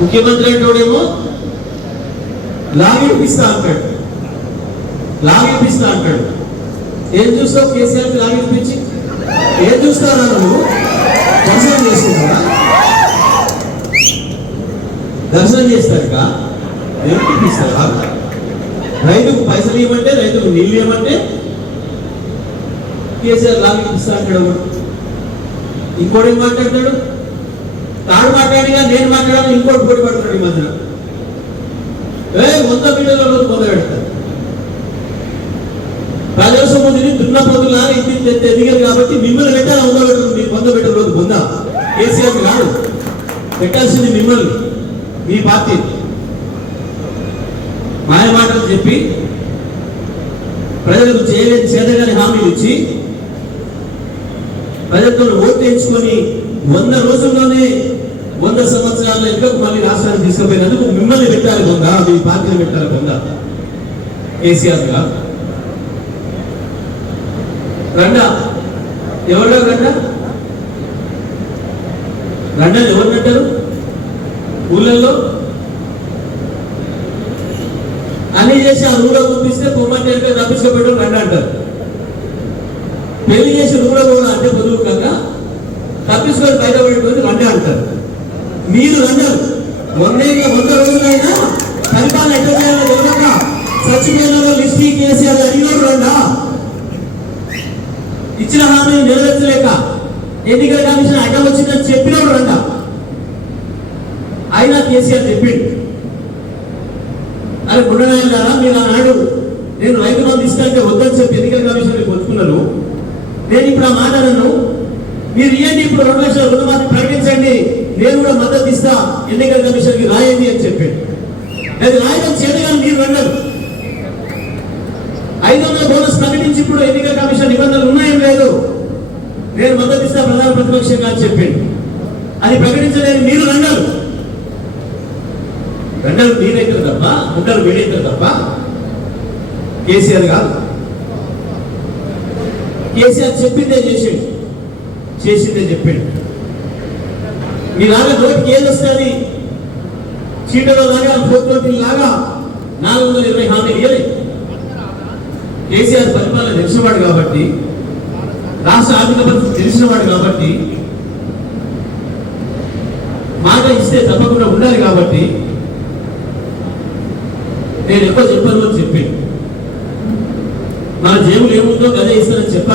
ముఖ్యమంత్రి అంటోడేమో? లాగిపిస్తా అంటాడు. లాగిపిస్తా అంటాడు. ఏం చూస్తావు? కేసీఆర్ లాగిపించి ఏం చూస్తారా నువ్వు? దర్శనం చేసుకుంటారా? దర్శనం చేస్తారుగా దేవుడికి ఇస్తారా? రైతుకు పైసలు ఇవ్వమంటే రైతుకు నీళ్ళు ఇవ్వమంటే కేసీఆర్ లాగిపిస్తా అంటాడు ఇంకోటి ఏం మాట్లాడతాడు? తాను మాట్లాడిగా నేను మాట్లాడాలి ఇంకోటి పోటీ పడుతున్నాడు ఈ మధ్యన ఏ వంద మీటర్ల రోజు మొదలు పెడతారు ప్రజాస్వామ్యం తిని దున్నపోతులా ఇది ఎదిగారు కాబట్టి మిమ్మల్ని పెట్టాలి వంద పెట్టరు మీ వంద పెట్టరు రోజు పొందా. కేసీఆర్ కాదు. పెట్టాల్సింది మిమ్మల్ని. మీ పార్టీ. మాయ మాటలు చెప్పి ప్రజలకు చేయలేని చేతగాని హామీలు ఇచ్చి ప్రజలతో ఓటు వేయించుకొని వంద రోజుల్లోనే వంద సంవత్సరాల ఇంకా మళ్ళీ రాష్ట్రాన్ని తీసుకుపోయినందుకు మిమ్మల్ని పెట్టాలి కొంద మీ పార్టీని పెట్టాలి కొంద కేసీఆర్గా రండా ఎవరు రండా? రండా ఎవరినంటారు ఊళ్ళల్లో? అన్ని చేసి ఆ ఊళ్ళో పంపిస్తే పొమ్మంటే తప్పించుకోబెట్టడం రండి అంటారు. పెళ్ళి చేసి రూడ కూడా అంటే బదులు కాక తప్పించుకొని బయట పడిపోయి రండి అంటారు. మీరు రండారు వందే వంద రోజులైనా పరిపాలన ఎట్లా చేయాలో తెలియక చచ్చిపోయిన లిస్ట్ కేసీఆర్ అడిగినోడు రండా. ఇచ్చిన హామీని నెరవేర్చలేక ఎన్నికల కమిషన్ అడ్డం వచ్చిందని చెప్పినోడు రండా. అయినా కేసీఆర్ చెప్పిండు. అరే గుండనాయన గారా మీరు ఆనాడు నేను రైతు బంధు ఇస్తాంటే వద్దని చెప్పి ఎన్నికల కమిషన్ పొందుకున్నాను నేను ఇప్పుడు ఆ మాట అన్నాను. మీరు ఇవ్వండి ఇప్పుడు రెండు లక్షల రుణమాఫీ ప్రకటించండి. నేను కూడా మద్దతు ఇస్తా ఎన్నికల కమిషన్కి రాయండి అని చెప్పాడు. అది రాయడం చేయడం మీరు వెళ్ళరు ఐదు వందల బోనస్ ప్రకటించి ఇప్పుడు ఎన్నికల కమిషన్ నిబంధనలు ఉన్నాయేం లేదు నేను మద్దతు ఇస్తా ప్రధాన ప్రతిపక్షంగా అని చెప్పాడు. అది ప్రకటించలేదు మీరు అన్నారు. రెండలు మీరైతారు తప్ప ఉండరు వీడైతారు తప్ప కేసీఆర్ కాదు. కేసీఆర్ చెప్పిందే చేసాడు చేసిందే చెప్పాడు. మీ మీలాగా నోటికి ఏది వస్తుంది చీటలో లాగా పోటీ లాగా నాలుగు వందల ఇరవై హామీ ఇయ్యలే. కేసీఆర్ పరిపాలన తెలిసినవాడు కాబట్టి రాష్ట్ర ఆర్థిక పరిస్థితి తెలిసినవాడు కాబట్టి మాట ఇస్తే తప్పకుండా ఉండాలి కాబట్టి నేను ఎక్కువ చెప్పను అని చెప్పి మన జేబులు ఏముందో గదే ఇస్తానని చెప్పాను